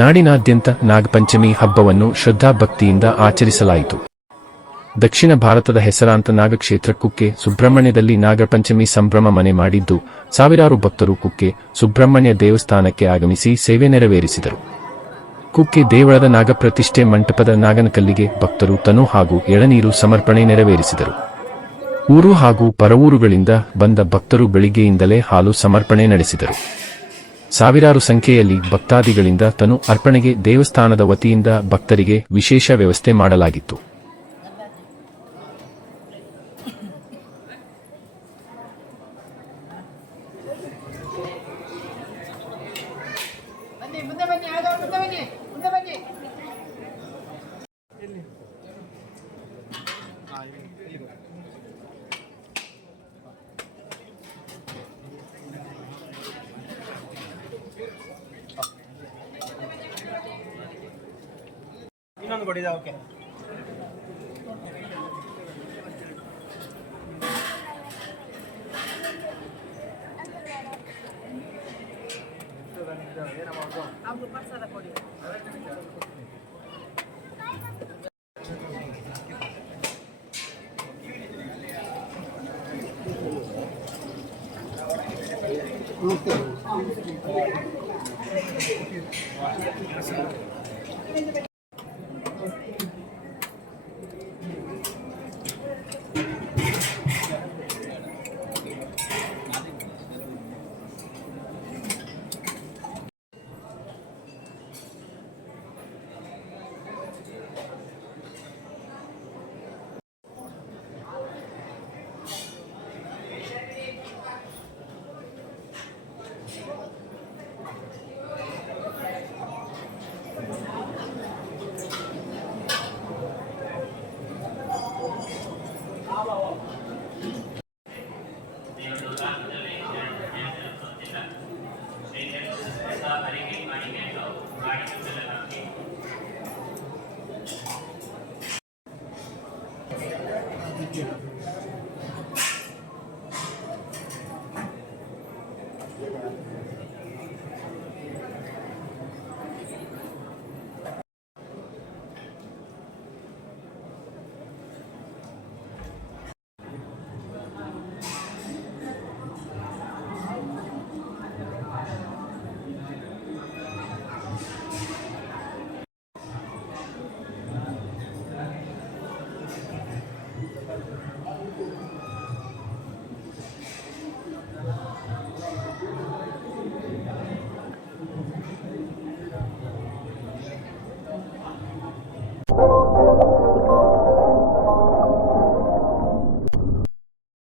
ನಾಡಿನಾದ್ಯಂತ ನಾಗಪಂಚಮಿ ಹಬ್ಬವನ್ನು ಶ್ರದ್ಧಾಭಕ್ತಿಯಿಂದ ಆಚರಿಸಲಾಯಿತು. ದಕ್ಷಿಣ ಭಾರತದ ಹೆಸರಾಂತ ನಾಗಕ್ಷೇತ್ರ ಕುಕ್ಕೆ ಸುಬ್ರಹ್ಮಣ್ಯದಲ್ಲಿ ನಾಗಪಂಚಮಿ ಸಂಭ್ರಮ ಮನೆ ಮಾಡಿದ್ದು, ಸಾವಿರಾರು ಭಕ್ತರು ಕುಕ್ಕೆ ಸುಬ್ರಹ್ಮಣ್ಯ ದೇವಸ್ಥಾನಕ್ಕೆ ಆಗಮಿಸಿ ಸೇವೆ ನೆರವೇರಿಸಿದರು. ಕುಕ್ಕೆ ದೇವಳದ ನಾಗಪ್ರತಿಷ್ಠೆ ಮಂಟಪದ ನಾಗನಕಲ್ಲಿಗೆ ಭಕ್ತರು ತನು ಹಾಗೂ ಎಳನೀರು ಸಮರ್ಪಣೆ ನೆರವೇರಿಸಿದರು. ಊರು ಹಾಗೂ ಪರವೂರುಗಳಿಂದ ಬಂದ ಭಕ್ತರು ಬೆಳಿಗ್ಗೆಯಿಂದಲೇ ಹಾಲು ಸಮರ್ಪಣೆ ನಡೆಸಿದರು. ಸಾವಿರಾರು ಸಂಖ್ಯೆಯಲ್ಲಿ ಭಕ್ತಾದಿಗಳಿಂದ ತನು ಅರ್ಪಣೆಗೆ ದೇವಸ್ಥಾನದ ವತಿಯಿಂದ ಭಕ್ತರಿಗೆ ವಿಶೇಷ ವ್ಯವಸ್ಥೆ ಮಾಡಲಾಗಿತ್ತು. ಇನ್ನೊಂದು ಕೊಡಿದ ಓಕೆ. you